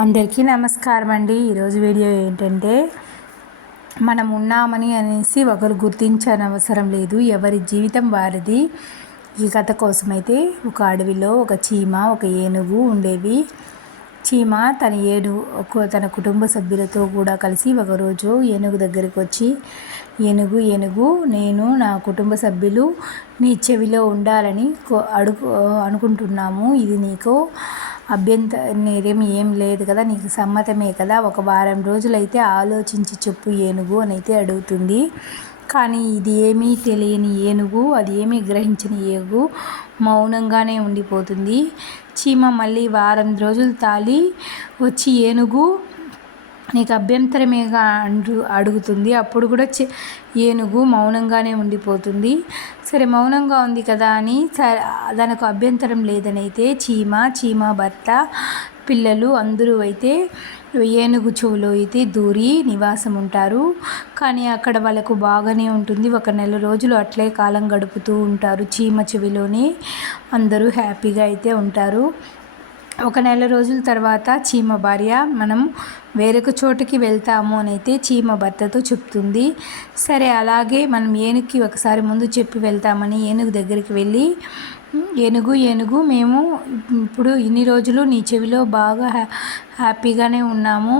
అందరికీ నమస్కారం అండి. ఈరోజు వీడియో ఏంటంటే, మనం ఉన్నామని అనేసి ఒకరు గుర్తించనవసరం లేదు, ఎవరి జీవితం వారిది. ఈ కథ కోసమైతే ఒక అడవిలో ఒక చీమ, ఒక ఏనుగు ఉండేవి. చీమ తన కుటుంబ సభ్యులతో కూడా కలిసి ఒకరోజు ఏనుగు దగ్గరికి వచ్చి, ఏనుగు నేను నా కుటుంబ సభ్యులు నీ చెవిలో ఉండాలని అనుకుంటున్నాము. ఇది నీకు అభ్యంతరం ఏం లేదు కదా, నీకు సమ్మతమే కదా, ఒక వారం రోజులైతే ఆలోచించి చెప్పు ఏనుగు అని అయితే అడుగుతుంది. కానీ ఇది ఏమీ తెలియని ఏనుగు, అది ఏమీ గ్రహించని ఏనుగు మౌనంగానే ఉండిపోతుంది. చీమ మళ్ళీ వారం రోజులు తాళి వచ్చి ఏనుగు నీకు అభ్యంతరమేగా అడుగుతుంది. అప్పుడు కూడా ఏనుగు మౌనంగానే ఉండిపోతుంది. సరే మౌనంగా ఉంది కదా అని దానికి అభ్యంతరం లేదని అయితే చీమ భర్త పిల్లలు అందరూ అయితే ఏనుగు చెవులో అయితే దూరి నివాసం ఉంటారు. కానీ అక్కడ వాళ్ళకు బాగానే ఉంటుంది. ఒక నెల రోజులు అట్లే కాలం గడుపుతూ ఉంటారు. చీమ చెవిలోనే అందరూ హ్యాపీగా అయితే ఉంటారు. ఒక నెల రోజుల తర్వాత చీమ భార్య మనం వేరొక చోటుకి వెళ్తాము అని అయితే చీమ భర్తతో చెప్తుంది. సరే అలాగే మనం ఏనుగుకి ఒకసారి ముందు చెప్పి వెళ్తామని ఏనుగు దగ్గరికి వెళ్ళి, ఏనుగు మేము ఇప్పుడు ఇన్ని రోజులు నీ చెవిలో బాగా హ్యాపీగానే ఉన్నాము,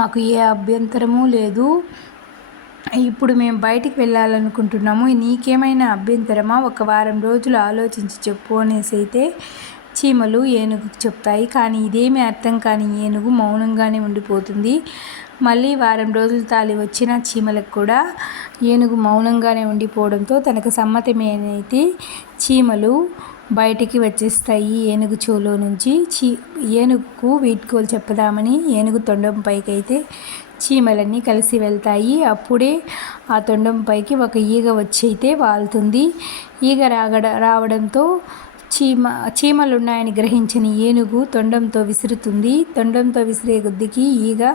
మాకు ఏ అభ్యంతరము లేదు, ఇప్పుడు మేము బయటికి వెళ్ళాలనుకుంటున్నాము, నీకేమైనా అభ్యంతరమా, ఒక వారం రోజులు ఆలోచించి చెప్పు అనేసి అయితే చీమలు ఏనుగుకి చెప్తాయి. కానీ ఇదేమీ అర్థం కాని ఏనుగు మౌనంగానే ఉండిపోతుంది. మళ్ళీ వారం రోజులు తాళి వచ్చిన చీమలకు కూడా ఏనుగు మౌనంగానే ఉండిపోవడంతో తనకు సమ్మతమేనైతే చీమలు బయటికి వచ్చేస్తాయి ఏనుగు చెవులో నుంచి. ఏనుగుకు వీడ్కోలు చెప్పదామని ఏనుగు తొండం పైకి అయితే చీమలన్నీ కలిసి వెళ్తాయి. అప్పుడే ఆ తొండం పైకి ఒక ఈగ వచ్చి అయితే వాలుతుంది. ఈగ రావడంతో చీమలున్నాయని గ్రహించిన ఏనుగు తొండంతో విసురుతుంది. తొండంతో విసిరే కొద్దికి ఈగ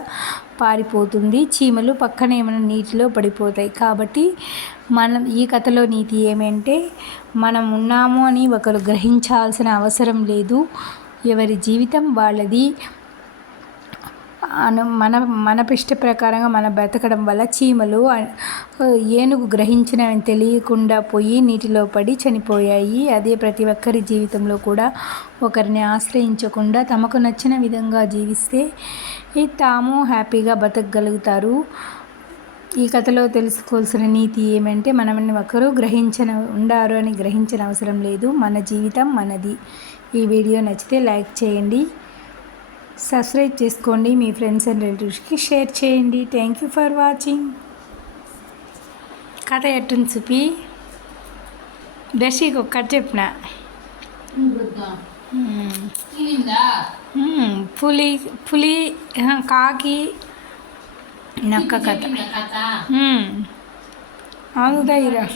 పారిపోతుంది. చీమలు పక్కనే ఏమైనా నీటిలో పడిపోతాయి. కాబట్టి ఈ కథలో నీతి ఏమంటే, మనం ఉన్నాము అని ఒకరు గ్రహించాల్సిన అవసరం లేదు, ఎవరి జీవితం వాళ్ళది. మన ఇష్ట ప్రకారంగా మనం బ్రతకడం వల్ల చీమలు ఏనుగు గ్రహించినవి తెలియకుండా పోయి నీటిలో పడి చనిపోయాయి. అదే ప్రతి ఒక్కరి జీవితంలో కూడా ఒకరిని ఆశ్రయించకుండా తమకు నచ్చిన విధంగా జీవిస్తే తాము హ్యాపీగా బతకగలుగుతారు. ఈ కథలో తెలుసుకోవాల్సిన నీతి ఏమంటే, మనల్ని ఒకరు ఉండారు అని గ్రహించిన అవసరం లేదు, మన జీవితం మనది. ఈ వీడియో నచ్చితే లైక్ చేయండి, సబ్స్క్రైబ్ చేసుకోండి, మీ ఫ్రెండ్స్ అండ్ రిలేటివ్స్కి షేర్ చేయండి. Thank you for watching. కథ ఎట్టుంది చూపి దర్శికి ఒక కథ చెప్పిన. పులి కాకి నక్క కథ. అవుదయ్యరా.